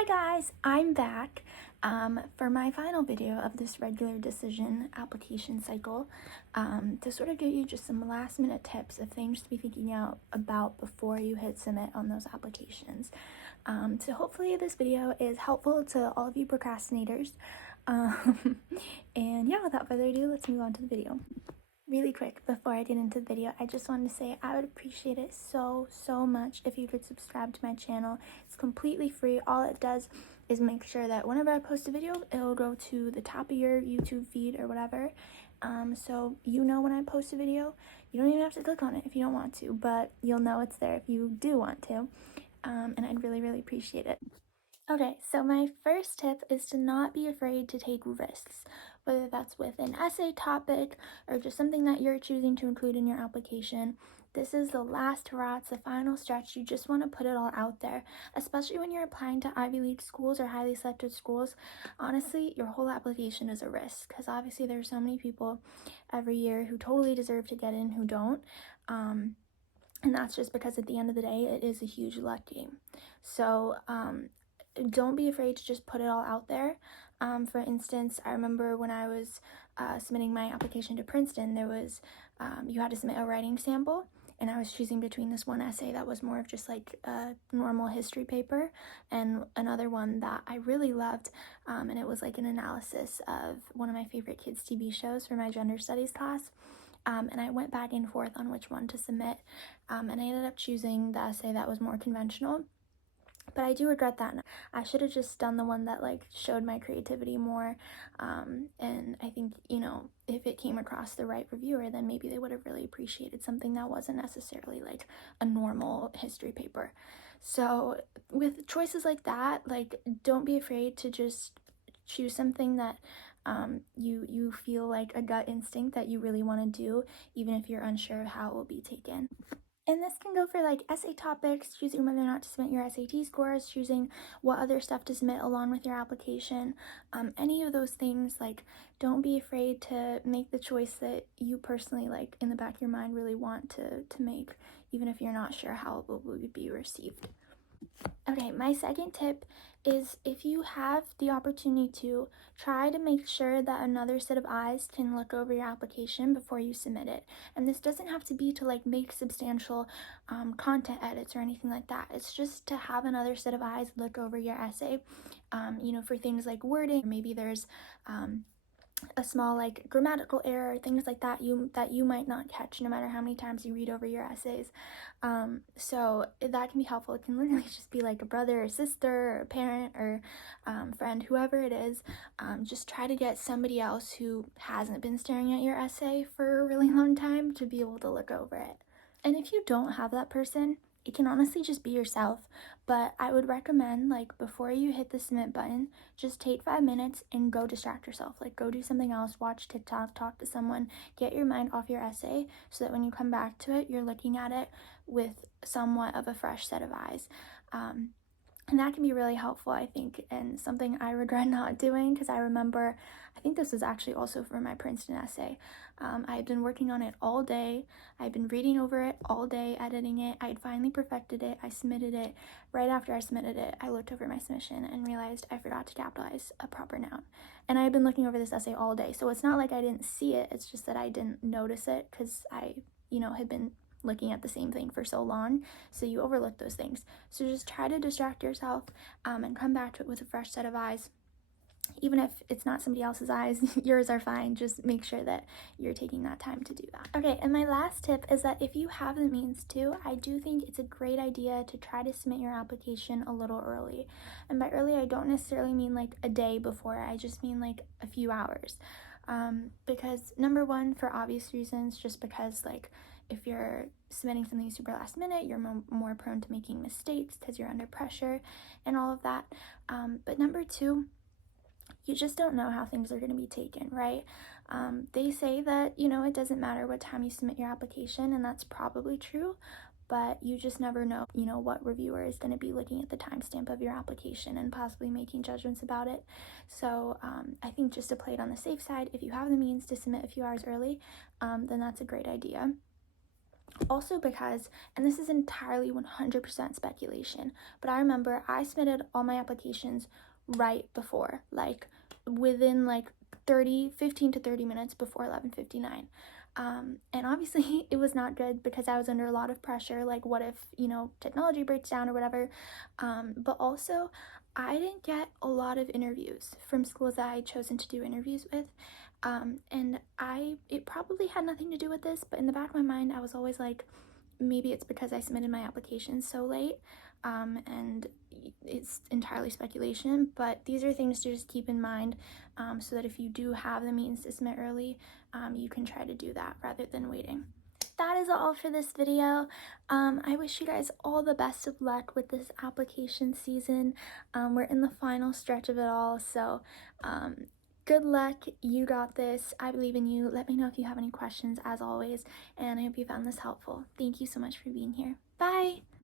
Hi guys, I'm back for my final video of this regular decision application cycle to sort of give you just some last minute tips of things to be thinking out about before you hit submit on those applications. So hopefully this video is helpful to all of you procrastinators. And yeah, without further ado, let's move on to the video. Really quick, before I get into the video, I just wanted to say I would appreciate it so much if you could subscribe to my channel. It's completely free. All it does is make sure that whenever I post a video, it'll go to the top of your YouTube feed or whatever. So you know when I post a video. You don't even have to click on it if you don't want to, but you'll know it's there if you do want to. And I'd really appreciate it. Okay, so my first tip is to not be afraid to take risks, whether that's with an essay topic or just something that you're choosing to include in your application. This is the last hurrah, it's the final stretch. You just want to put it all out there, especially when you're applying to Ivy League schools or highly selected schools. Honestly, your whole application is a risk because obviously there's so many people every year who totally deserve to get in who don't. And that's just because at the end of the day, it is a huge luck game. So, don't be afraid to just put it all out there. For instance, I remember when I was submitting my application to Princeton, there was, you had to submit a writing sample, and I was choosing between this one essay that was more of just like a normal history paper and another one that I really loved, and it was like an analysis of one of my favorite kids' TV shows for my gender studies class. And I went back and forth on which one to submit, and I ended up choosing the essay that was more conventional. But I do regret that. I should have just done the one that like showed my creativity more. And I think, you know, if it came across the right reviewer, then maybe they would have really appreciated something that wasn't necessarily like a normal history paper. So with choices like that, like don't be afraid to just choose something that you feel like a gut instinct that you really want to do, even if you're unsure of how it will be taken. And this can go for like essay topics, choosing whether or not to submit your SAT scores, choosing what other stuff to submit along with your application. Any of those things, like don't be afraid to make the choice that you personally like in the back of your mind really want to make, even if you're not sure how it will be received. Okay, my second tip is if you have the opportunity to, try to make sure that another set of eyes can look over your application before you submit it. And this doesn't have to be to like make substantial content edits or anything like that. It's just to have another set of eyes look over your essay, you know, for things like wording. Maybe there's a small like grammatical error, things like that you might not catch no matter how many times you read over your essays. So that can be helpful. It can literally just be like a brother or sister or a parent or friend, whoever it is. Just try to get somebody else who hasn't been staring at your essay for a really long time to be able to look over it. And if you don't have that person, it can honestly just be yourself, but I would recommend, like, before you hit the submit button, just take 5 minutes and go distract yourself. Like, go do something else, watch TikTok, talk to someone, get your mind off your essay so that when you come back to it, you're looking at it with somewhat of a fresh set of eyes. And that can be really helpful, I think, and something I regret not doing because I remember, I think this was actually also for my Princeton essay. I had been working on it all day. I had been reading over it all day, editing it. I had finally perfected it. I submitted it. Right after I submitted it, I looked over my submission and realized I forgot to capitalize a proper noun. And I had been looking over this essay all day, so it's not like I didn't see it. It's just that I didn't notice it because I, you know, had been looking at the same thing for so long, so you overlook those things. So just try to distract yourself and come back to it with a fresh set of eyes. Even if it's not somebody else's eyes, yours are fine. Just make sure that you're taking that time to do that. Okay, and my last tip is that if you have the means to, I do think it's a great idea to try to submit your application a little early. And by early, I don't necessarily mean like a day before, I just mean like a few hours. Because number one, for obvious reasons, just because like if you're submitting something super last minute, you're more prone to making mistakes because you're under pressure and all of that. But number two, you just don't know how things are going to be taken, right? They say that, you know, it doesn't matter what time you submit your application, and that's probably true, but you just never know, you know, what reviewer is going to be looking at the timestamp of your application and possibly making judgments about it. So I think just to play it on the safe side, if you have the means to submit a few hours early, then that's a great idea. Also because, and this is entirely 100% speculation, but I remember I submitted all my applications right before, like within like 15 to 30 minutes before 11:59. And obviously it was not good because I was under a lot of pressure, like what if, you know, technology breaks down or whatever. But also I didn't get a lot of interviews from schools that I had chosen to do interviews with. And it probably had nothing to do with this, but in the back of my mind, I was always like, maybe it's because I submitted my application so late, and it's entirely speculation, but these are things to just keep in mind, so that if you do have the means to submit early, you can try to do that rather than waiting. That is all for this video. I wish you guys all the best of luck with this application season. We're in the final stretch of it all, so good luck. You got this. I believe in you. Let me know if you have any questions, as always, and I hope you found this helpful. Thank you so much for being here. Bye!